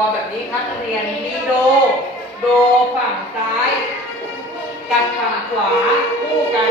ัวแบบนี้ครับเรียนมีโด โดฝั่งซ้าย กับฝั่งขวาคู่กัน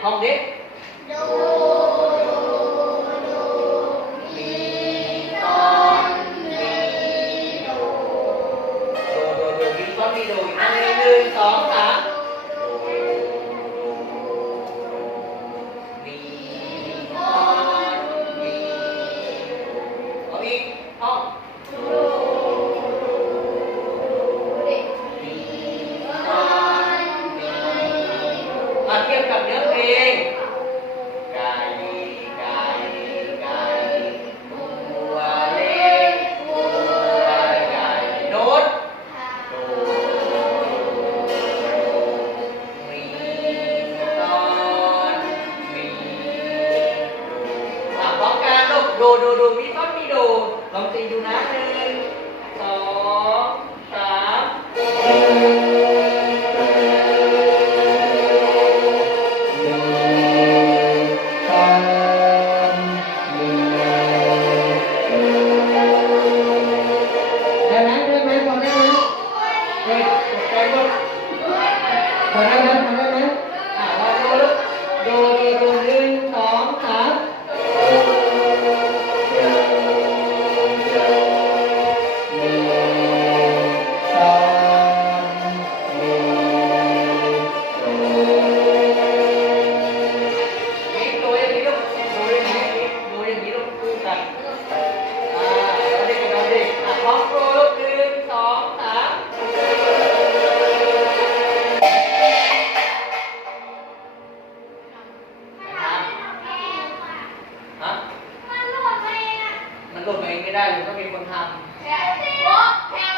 ハンで。um, walk, count,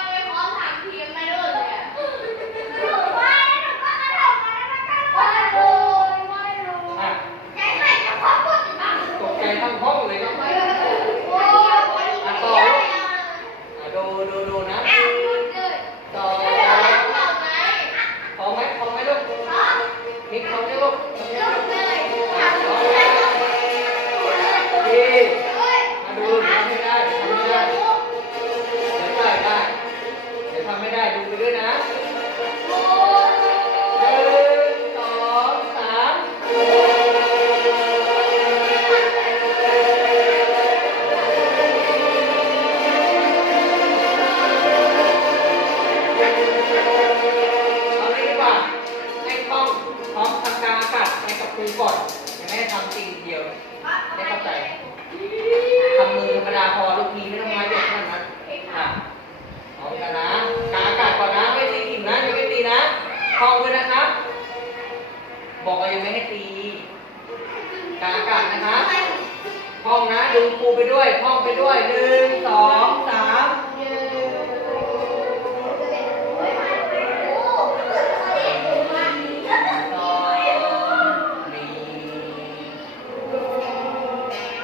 นะ ดูครูไปด้วยท่องไปด้วยหนึ่งสองสาม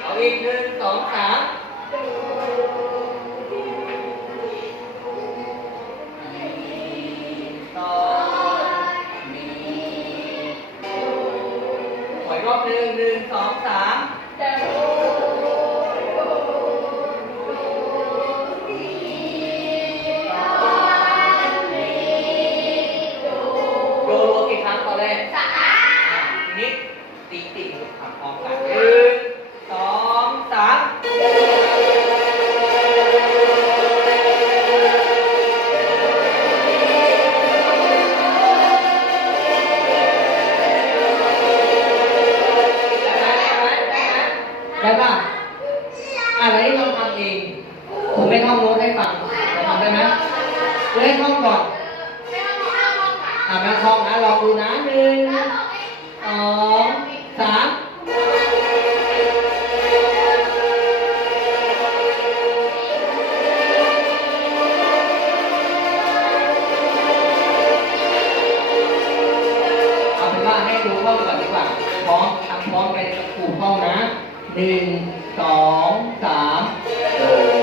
เอาอีกหนึ่งสองสามขออีรอบหนึ่งหนึ่งสองสาม ติ่งทำพร้อมกัน ให้ดูห้องก่อนดีกว่าพร้อมทำพร้อมเป็นถูกห้องนะหนึ่งสองสามโด